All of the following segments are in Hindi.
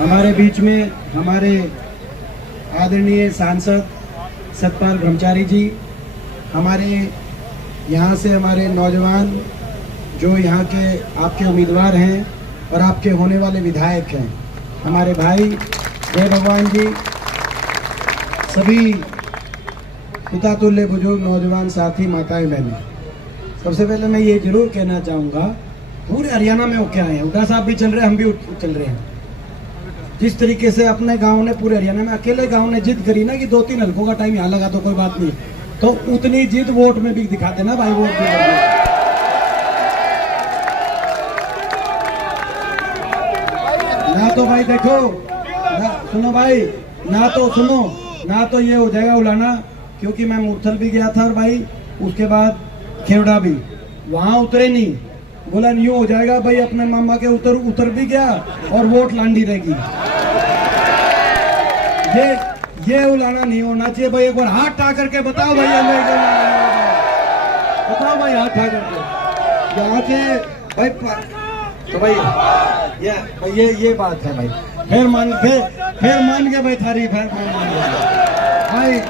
हमारे बीच में हमारे आदरणीय सांसद सतपाल ब्रह्मचारी जी, हमारे यहाँ से हमारे नौजवान जो यहाँ के आपके उम्मीदवार हैं और आपके होने वाले विधायक हैं, हमारे भाई जय भगवान जी, सभी पिता तुल्य बुजुर्ग नौजवान साथी माताएं बहनें, सबसे पहले मैं ये जरूर कहना चाहूँगा, पूरे हरियाणा में होके आए हैं, हुड्डा साहब भी चल रहे हैं, हम भी चल रहे हैं। जिस तरीके से अपने गांव ने, पूरे हरियाणा में अकेले गांव ने जिद करी ना कि 2-3 हल्कों का टाइम यहाँ लगा तो कोई बात नहीं, तो उतनी जिद वोट में भी दिखाते ना भाई, वोट भी ना तो भाई देखो ना, सुनो भाई, ना तो सुनो ना तो ये हो जाएगा उलाना, क्योंकि मैं मुरथल भी गया था और भाई उसके बाद खेवड़ा भी, वहां उतरे नहीं, बोला यूं हो जाएगा भाई अपने मामा के उतर भी गया और वोट लांडी रहेगी। ये उलाना नहीं होना चाहिए भाई। एक बार हाथ उठा करके बताओ भाई, बताओ भाई, हाथ उठा करके यहाँ के भाई, तो भाई ये बात है भाई, फिर मान के भाई तारीफ है भाई।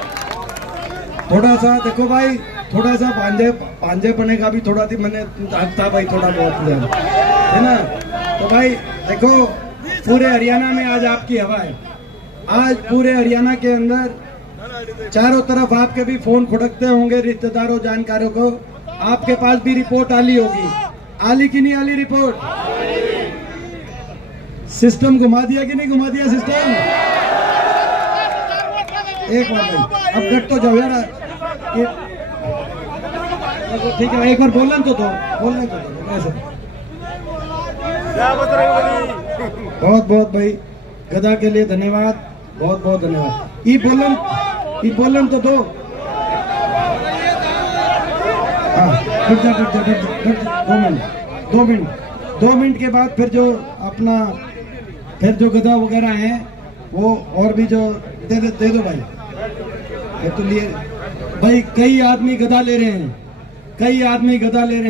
थोड़ा सा देखो भाई, थोड़ा सा पांजे पने का भी थोड़ा मैंने था भाई, थोड़ा बहुत है ना। तो भाई देखो, पूरे हरियाणा में आज आपकी हवा है। आज पूरे हरियाणा के अंदर चारों तरफ आपके भी फोन खुड़कते होंगे रिश्तेदारों जानकारों को, आपके पास भी रिपोर्ट आली होगी। आली की नहीं आली रिपोर्ट? सिस्टम घुमा दिया कि नहीं घुमा दिया सिस्टम? एक बार भाई, अब डट तो जाओ यार, ठीक है एक बार बोलने तो दो ऐसे। बहुत बहुत भाई गदा के लिए धन्यवाद, बहुत बहुत धन्यवाद। ई बोलन तो दो। हाँ, 2 मिनट के बाद फिर जो अपना फिर जो गदा वगैरह हैं वो और भी जो दे दो भाई। तो लिए भाई कई आदमी गदा ले रहे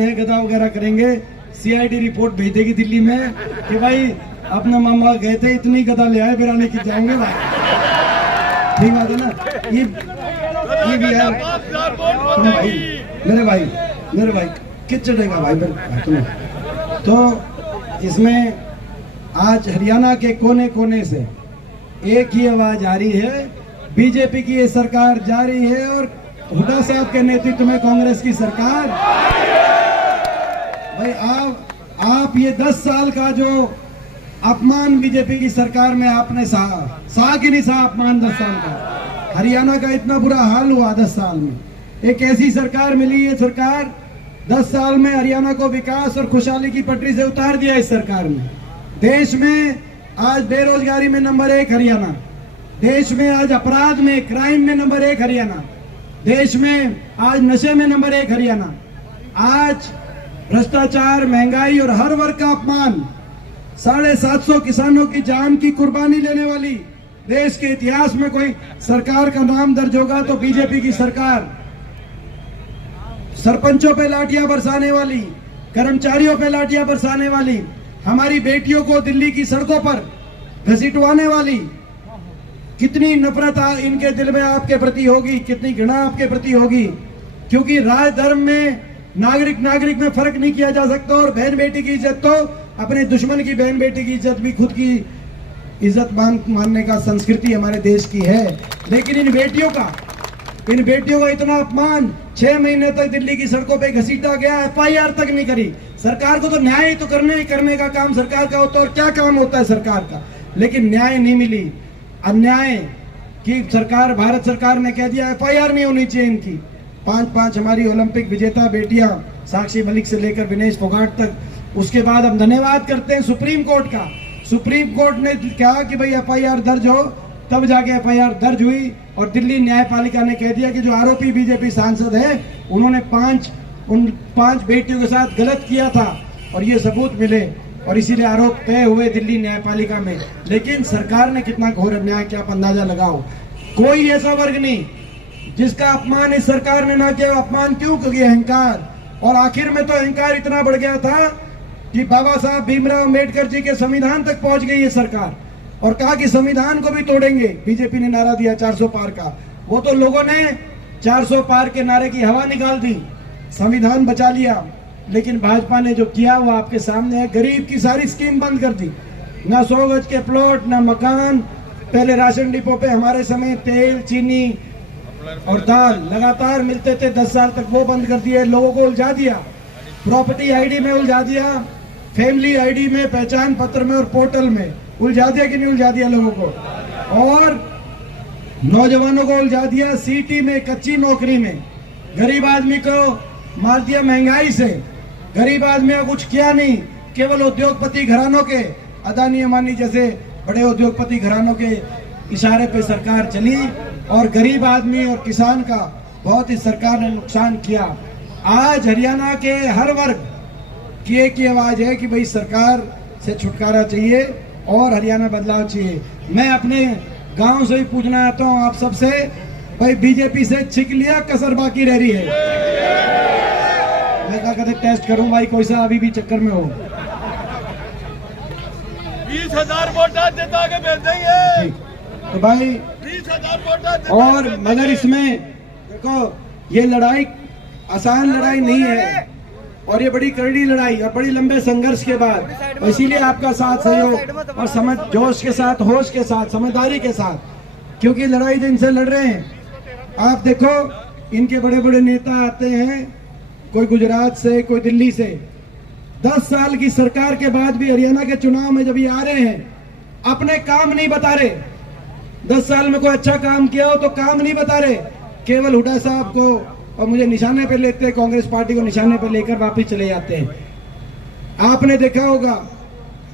हैं, गदा वगैरह करेंगे। सीआईडी रिपोर्ट भेज देगी दिल्ली में कि भाई अपना मामा गए थे, इतनी गदा ले आए, फिर आने की जाएंगे भाई। ठीक बात है ना? ये भी है भाई, मेरे भाई किस चढ़ेगा भाई तुम्हें। तो इसमें आज हरियाणा के कोने कोने से एक ही आवाज आ रही है, बीजेपी की ये सरकार जा रही है और हुड्डा साहब के नेतृत्व में कांग्रेस की सरकार। भाई आप ये 10 साल का जो अपमान बीजेपी की सरकार में आपने सहा कि नहीं सहा अपमान 10 साल का? हरियाणा का इतना बुरा हाल हुआ 10 साल में, एक ऐसी सरकार मिली, ये सरकार 10 साल में हरियाणा को विकास और खुशहाली की पटरी से उतार दिया। इस सरकार ने देश में आज बेरोजगारी में नंबर 1 हरियाणा, देश में आज अपराध में, क्राइम में नंबर 1 हरियाणा, देश में आज नशे में नंबर 1 हरियाणा, आज भ्रष्टाचार, महंगाई और हर वर्ग का अपमान, 750 किसानों की जान की कुर्बानी लेने वाली देश के इतिहास में कोई सरकार का नाम दर्ज होगा तो बीजेपी की सरकार। सरपंचों पे लाठियां बरसाने वाली, कर्मचारियों पे लाठियां बरसाने वाली, हमारी बेटियों को दिल्ली की सड़कों पर घसीटवाने वाली, कितनी नफरत इनके दिल में आपके प्रति होगी, कितनी घृणा आपके प्रति होगी। क्योंकि राज धर्म में नागरिक में फर्क नहीं किया जा सकता, और बहन बेटी की इज्जत तो अपने दुश्मन की बहन बेटी की इज्जत भी खुद की इज्जत मानने का संस्कृति हमारे देश की है। लेकिन इन बेटियों का इतना अपमान, 6 महीने तक दिल्ली की सड़कों पे घसीटा गया, FIR तक नहीं करी। सरकार को तो न्याय तो करने का काम सरकार का होता है, और क्या काम होता है सरकार का, लेकिन न्याय नहीं मिली। अन्याय की सरकार, भारत सरकार ने कह दिया FIR नहीं होनी चाहिए इनकी। 5 हमारी ओलंपिक विजेता बेटियां, साक्षी मलिक से लेकर विनेश फोगाट तक। उसके बाद हम धन्यवाद करते हैं सुप्रीम कोर्ट का। सुप्रीम कोर्ट ने कहा कि भाई FIR दर्ज हो, तब जाके FIR दर्ज हुई, और दिल्ली न्यायपालिका ने कह दिया कि जो आरोपी बीजेपी सांसद है उन्होंने 5 बेटियों के साथ गलत किया था और ये सबूत मिले, और इसीलिए आरोप तय हुए दिल्ली न्यायपालिका में। लेकिन सरकार ने कितना घोर अन्याय किया, आप अंदाजा लगाओ। कोई ऐसा वर्ग नहीं जिसका अपमान इस सरकार ने ना किया। अपमान क्यों? क्योंकि अहंकार, और आखिर में तो अहंकार इतना बढ़ गया था कि बाबा साहब भीमराव अम्बेडकर जी के संविधान तक पहुंच गई ये सरकार। और कहा कि संविधान को भी तोड़ेंगे। बीजेपी ने नारा दिया 400 पार का, वो तो लोगों ने 400 पार के नारे की हवा निकाल दी, संविधान बचा लिया। लेकिन भाजपा ने जो किया वो आपके सामने है। गरीब की सारी स्कीम बंद कर दी, ना 100 गज के प्लॉट, ना मकान। पहले राशन डिपो पे हमारे समय तेल, चीनी और दाल लगातार मिलते थे 10 साल तक, वो बंद कर दिए, लोगों को उलझा दिया। प्रॉपर्टी आईडी में उलझा दिया, फैमिली आईडी में, पहचान पत्र में और पोर्टल में उलझा दिया कि नहीं उलझा दिया लोगों को। और नौजवानों को उलझा दिया सीटी में, कच्ची नौकरी में। गरीब आदमी को मार दिया महंगाई से। गरीब आदमी को कुछ किया नहीं, केवल उद्योगपति घरानों के, अदानी अंबानी जैसे बड़े उद्योगपति घरानों के इशारे पे सरकार चली और गरीब आदमी और किसान का बहुत ही सरकार ने नुकसान किया। आज हरियाणा के हर वर्ग की एक ही आवाज है कि भाई सरकार से छुटकारा चाहिए और हरियाणा बदलाव चाहिए। मैं अपने गांव से ही पूछना चाहता हूं आप सबसे, भाई बीजेपी से छिक लिया, कसर बाकी रह रही है? मैं क्या कहते टेस्ट करूं भाई, कोई सा अभी भी चक्कर में हो। 20,000 वोट देता के भेज देंगे। तो भाई 20,000 वोट और मगर इसमें देखो, ये लड़ाई आसान लड़ाई नहीं है और ये बड़ी करड़ी लड़ाई और बड़ी लंबे संघर्ष के बाद, और इसीलिए आपका साथ, सहयोग और समझ, जोश के साथ, होश के साथ, समझदारी के साथ, क्योंकि लड़ाई जिनसे लड़ रहे हैं आप देखो, इनके बड़े बड़े नेता आते हैं, कोई गुजरात से, कोई दिल्ली से। 10 साल की सरकार के बाद भी हरियाणा के चुनाव में जब ये आ रहे हैं, अपने काम नहीं बता रहे। 10 साल में कोई अच्छा काम किया हो तो काम नहीं बता रहे, केवल हुड्डा साहब को और मुझे निशाने पे लेते हैं, कांग्रेस पार्टी को निशाने पे लेकर वापिस चले जाते हैं। आपने देखा होगा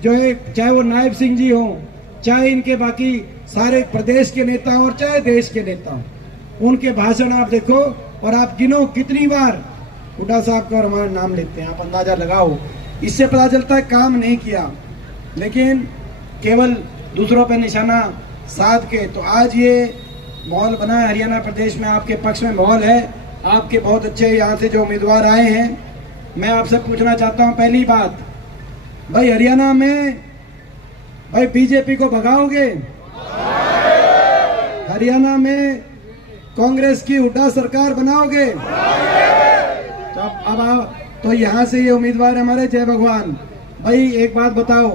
जो है, चाहे वो नायब सिंह जी हो, चाहे इनके बाकी सारे प्रदेश के नेता हो और चाहे देश के नेता हो, उनके भाषण आप देखो और आप गिनो कितनी बार हुड्डा साहब का और हमारा नाम लेते हैं। आप अंदाजा लगाओ, इससे पता चलता है काम नहीं किया, लेकिन केवल दूसरों पे निशाना साध के। तो आज ये माहौल बना है हरियाणा प्रदेश में, आपके पक्ष में माहौल है। आपके बहुत अच्छे यहाँ से जो उम्मीदवार आए हैं, मैं आपसे पूछना चाहता हूँ, पहली बात भाई हरियाणा में भाई बीजेपी को भगाओगे? हरियाणा में कांग्रेस की हुड्डा सरकार बनाओगे? तो अब तो यहाँ से ये उम्मीदवार हमारे जय भगवान, भाई एक बात बताओ,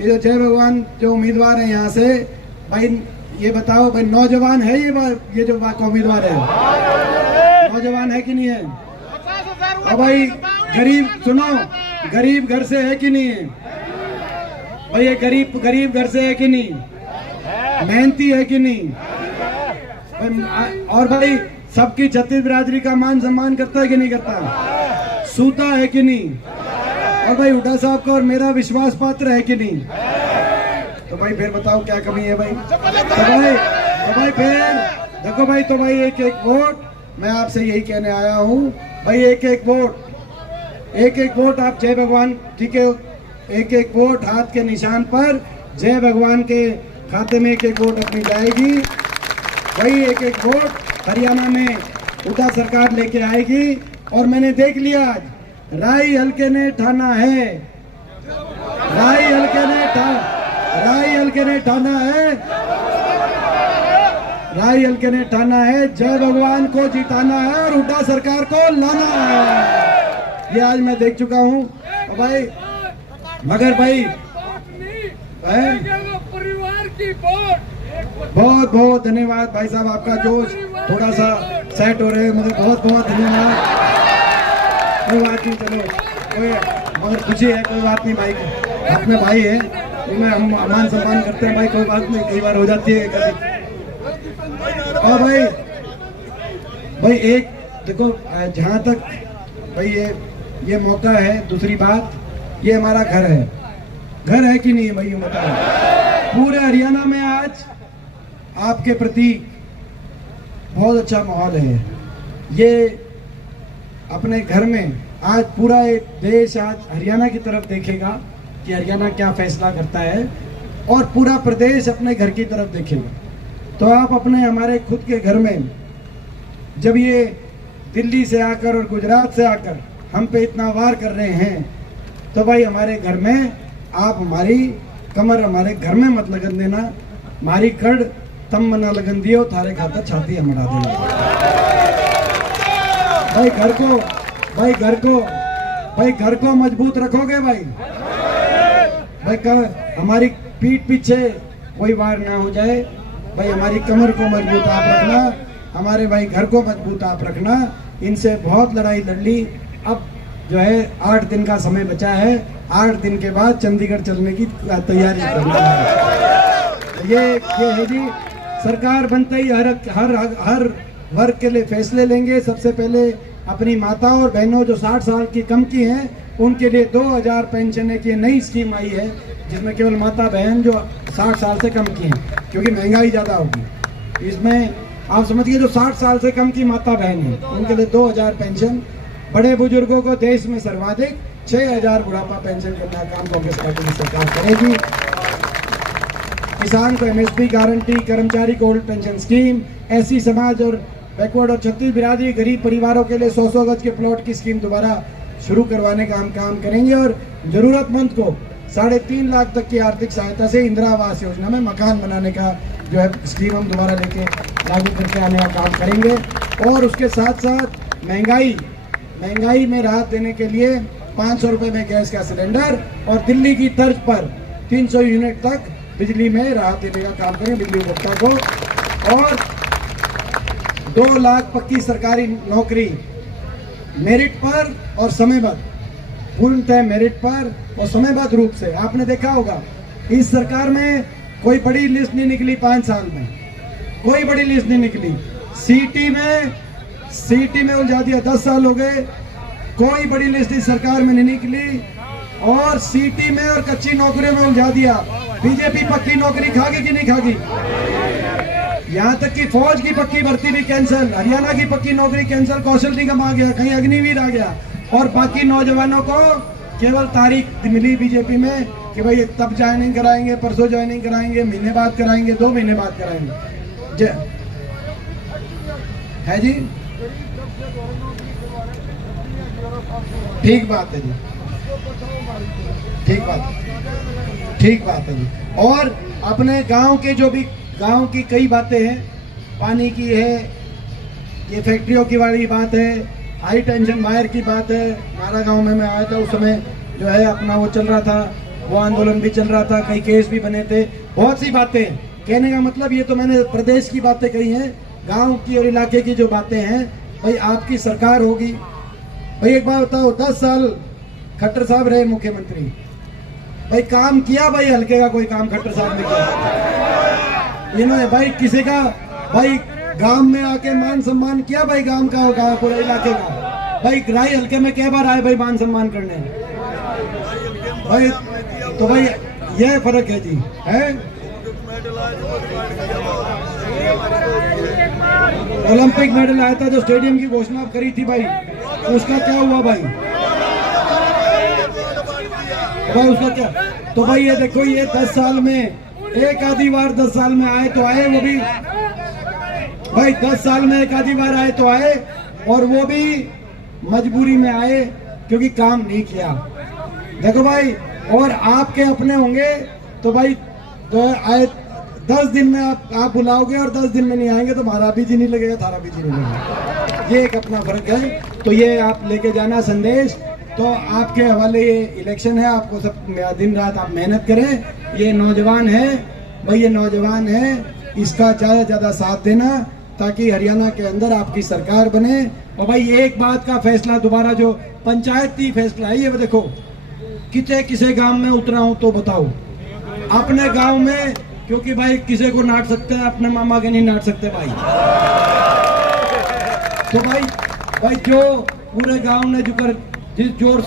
ये जो जय भगवान जो उम्मीदवार है यहाँ से, भाई ये बताओ भाई नौजवान है ये जो उम्मीदवार है, नौजवान है कि नहीं है? और भाई गरीब, सुनो, गरीब घर से है कि नहीं है? भाई ये गरीब घर से है कि नहीं? मेहनती है कि नहीं? और भाई सबकी छत्तीस बिरादरी का मान सम्मान करता है कि नहीं करता? सूता है कि नहीं? और भाई हुड्डा साहब का और मेरा विश्वास पात्र है कि नहीं? तो भाई फिर बताओ क्या कमी है भाई? तो भाई फिर देखो भाई, तो भाई एक एक वोट, मैं आपसे यही कहने आया हूँ भाई, एक एक वोट आप जय भगवान, ठीक है, एक एक वोट हाथ के निशान पर जय भगवान के खाते में एक एक वोट अपनी जाएगी। भाई एक एक वोट हरियाणा में हुड्डा सरकार लेके आएगी। और मैंने देख लिया आज राई हल्के ने ठाना है, राई हल्के ने ठाना है, जय भगवान को जिताना है और हुड्डा सरकार को लाना है। ये आज मैं देख चुका हूँ भाई। मगर भाई परिवार की बहुत बहुत धन्यवाद भाई साहब, आपका जोश थोड़ा सा सेट हो रहे हैं, मुझे बहुत बहुत धन्यवाद। कोई बात नहीं, चलो कोई मगर खुशी है, कोई बात नहीं भाई, अपने भाई है, उनमें हम मान सम्मान करते हैं भाई, कोई बात नहीं, कई बार हो जाती है कभी। और भाई एक देखो, जहाँ तक भाई ये मौका है, दूसरी बात ये हमारा घर है कि नहीं है भाई, ये बताओ। पूरे हरियाणा में आज आपके प्रति बहुत अच्छा माहौल है। ये अपने घर में आज पूरा एक देश आज हरियाणा की तरफ देखेगा कि हरियाणा क्या फैसला करता है, और पूरा प्रदेश अपने घर की तरफ देखेगा। तो आप अपने हमारे खुद के घर में जब ये दिल्ली से आकर और गुजरात से आकर हम पे इतना वार कर रहे हैं, तो भाई हमारे घर में आप हमारी कमर हमारे घर में मत लगन देना, मारी कड़ तम मना लगन दियो थारे खातर छाती हम उड़ा देंगे। भाई घर को मजबूत रखोगे भाई। हमारी पीठ पीछे कोई वार ना हो जाए भाई, हमारी कमर को मजबूत आप रखना, हमारे भाई घर को मजबूत आप रखना। इनसे बहुत लड़ाई लड़ ली, अब जो है 8 दिन का समय बचा है, 8 दिन के बाद चंडीगढ़ चलने की तैयारी करना है। ये है जी, सरकार बनते ही हर वर्ग के लिए फैसले लेंगे। सबसे पहले अपनी माता और बहनों जो 60 साल की कम की हैं उनके लिए 2000 पेंशन की नई स्कीम आई है, जिसमें केवल माता बहन जो 60 साल से कम की हैं, क्योंकि महंगाई ज़्यादा होगी। इसमें आप समझिए जो 60 साल से कम की माता बहन है उनके लिए 2000 पेंशन। बड़े बुजुर्गों को देश में सर्वाधिक 6000 बुढ़ापा पेंशन करने का काम कांग्रेस पार्टी की सरकार करेगी। किसान को MSP गारंटी, कर्मचारी को ओल्ड पेंशन स्कीम, SC समाज और बैकवर्ड और छत्तीस बिरादरी गरीब परिवारों के लिए 100 गज के प्लॉट की स्कीम दोबारा शुरू करवाने का हम काम करेंगे। और जरूरतमंद को 3.5 लाख तक की आर्थिक सहायता से इंदिरा आवास योजना में मकान बनाने का जो है स्कीम हम दोबारा लेके लागू करके आने का काम करेंगे। और उसके साथ साथ महंगाई में राहत देने के लिए 500 रुपये में गैस का सिलेंडर और दिल्ली की तर्ज पर 300 यूनिट तक बिजली में राहत देने का काम करें बिजली उपभोक्ता को। और 2 लाख पक्की सरकारी नौकरी मेरिट पर और समयबद्ध, पूर्णतः मेरिट पर और समयबद्ध रूप से। आपने देखा होगा इस सरकार में कोई बड़ी लिस्ट नहीं निकली, 5 साल में कोई बड़ी लिस्ट नहीं निकली। सीटी में उलझा दिया, 10 साल हो गए, कोई बड़ी लिस्ट इस सरकार में नहीं निकली। और सीटी में और कच्ची नौकरियों में उलझा दिया। बीजेपी पक्की नौकरी खागी कि नहीं खागी? यहाँ तक कि फौज की पक्की भर्ती भी कैंसिल, हरियाणा की पक्की नौकरी कैंसिल, कौशल निगम आ गया, कहीं अग्निवीर आ गया। और बाकी नौजवानों को केवल तारीख मिली बीजेपी में कि भाई तब ज्वाइनिंग कराएंगे, परसों ज्वाइनिंग कराएंगे, महीने बाद कराएंगे, 2 महीने बाद कराएंगे। है जी, ठीक बात है जी, ठीक बात है जी। और अपने गांव के जो भी गांव की कई बातें हैं, पानी की है, ये फैक्ट्रियों की वाली बात है, हाई टेंशन वायर की बात है। हमारा गांव में मैं आया था उस समय जो है अपना वो चल रहा था, वो आंदोलन भी चल रहा था, कई केस भी बने थे, बहुत सी बातें। कहने का मतलब ये तो मैंने प्रदेश की बातें कही हैं, गांव की और इलाके की जो बातें हैं भाई आपकी सरकार होगी। भाई एक बात बताओ, 10 साल खट्टर साहब रहे मुख्यमंत्री, भाई काम किया भाई हल्के का कोई काम खट्टर साहब ने किया? इन्होंने भाई किसी का भाई गांव में आके मान सम्मान किया भाई गांव का होगा पूरे इलाके का? भाई राय हल्के में क्या बार आए भाई मान सम्मान करने भाई? तो भाई यह फर्क है जी, है। ओलंपिक मेडल आया था जो स्टेडियम की घोषणा करी थी भाई, तो उसका क्या हुआ भाई? भाई उसका क्या? तो भाई ये देखो, ये 10 साल में एक आधी बार 10 साल में आए तो आए, वो भी भाई 10 साल में एक आधी बार आए तो आए, और वो भी मजबूरी में आए क्योंकि काम नहीं किया। देखो भाई, और आपके अपने होंगे तो भाई तो आए 10 दिन में आप बुलाओगे और 10 दिन में नहीं आएंगे तो हमारा भी जी नहीं लगेगा, थारा भी जी नहीं लगेगा। ये एक अपना फर्क है। तो ये आप लेके जाना संदेश। तो आपके हवाले ये इलेक्शन है, आपको सब दिन रात आप मेहनत करें। ये नौजवान है भाई, ये नौजवान है, इसका ज़्यादा से ज़्यादा साथ देना ताकि हरियाणा के अंदर आपकी सरकार बने। और भाई एक बात का फैसला दोबारा जो पंचायती फैसला है, ये देखो किसे गांव में उतरा हूं तो बताओ, अपने गांव में, क्योंकि भाई किसी को नाट सकते हैं, अपने मामा के नहीं नाट सकते भाई। तो भाई जो पूरे गांव ने जिस जोर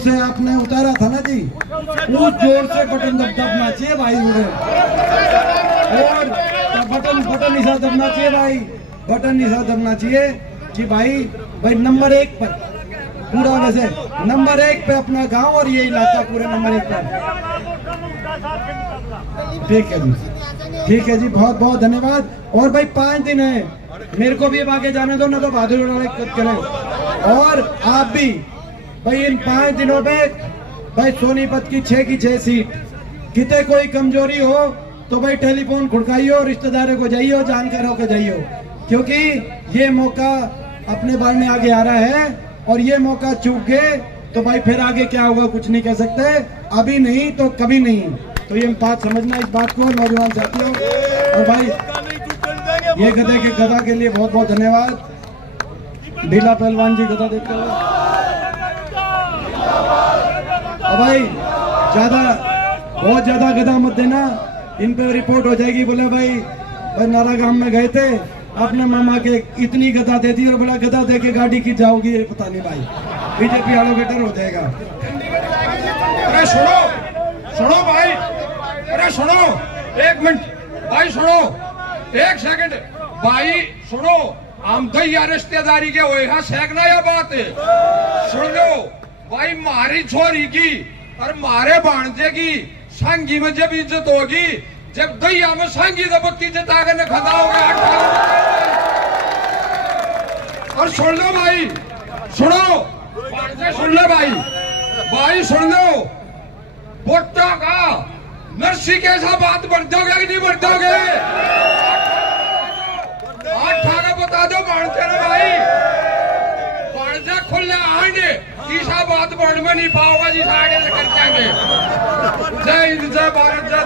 से आपने उतारा था ना जी, उस जोर से बटन दबना चाहिए भाई उन्हें, और बटन निशा दबना चाहिए भाई, बटन निशा दबना चाहिए कि भाई नंबर 1 पर पूरा, वैसे नंबर 1 पे अपना गांव और ये इलाका पूरे नंबर 1 पर। ठीक है जी, बहुत बहुत धन्यवाद। और भाई 5 दिन है, मेरे को भी अब आगे जाने दो, ना तो बहादुर करें। और आप भी भाई इन 5 दिनों में भाई सोनीपत की 6 की 6 सीट किते कोई कमजोरी हो तो भाई टेलीफोन खुड़काइयो, रिश्तेदारों को जाइयो, जानकारों को जाइयो, क्योंकि ये मौका अपने बार में आगे आ रहा है और ये मौका चूक गए तो भाई फिर आगे क्या होगा कुछ नहीं कह सकते, अभी नहीं तो कभी नहीं। तो ये बात समझना, इस बात को नौजवान साथियों। और भाई ये गधे के गधा के लिए बहुत बहुत धन्यवाद। ढीला पहलवान जी गधा देते हुए। और भाई बहुत ज्यादा गधा मत देना, इन पे रिपोर्ट हो जाएगी। बोले भाई नारागाम में गए थे, अपने मामा के इतनी गधा दे दी और बड़ा गधा दे के गाड़ी की जाओगी, ये पता नहीं भाई, बीजेपी वालों के डर हो जाएगा। अरे सुनो भाई, अरे सुनो, एक मिनट भाई, सुनो एक सेकंड भाई, सुनो, हम तो यार रिश्तेदारी के हुए हैं, सेकना या बात है, सुन लो भाई, मारी छोरी की और मारे भांजे की सांगी में जब इज्जत होगी, जब दैया में सांगी तो बत्ती जता कर खड़ा होगा। और सुन लो भाई, सुनो भांजे, सुन लो भाई सुन लो, बोटा का नर्सी कैसा बात बढ़ दोगे कि नहीं बढ़ दोगे? आठ बता दो भांजे ने भाई, भांजे खुले आंडे तीसरा बात बढ़ में नहीं पाओगा जी, साढ़े कर जाएंगे। जय हिंद, जय भारत, जय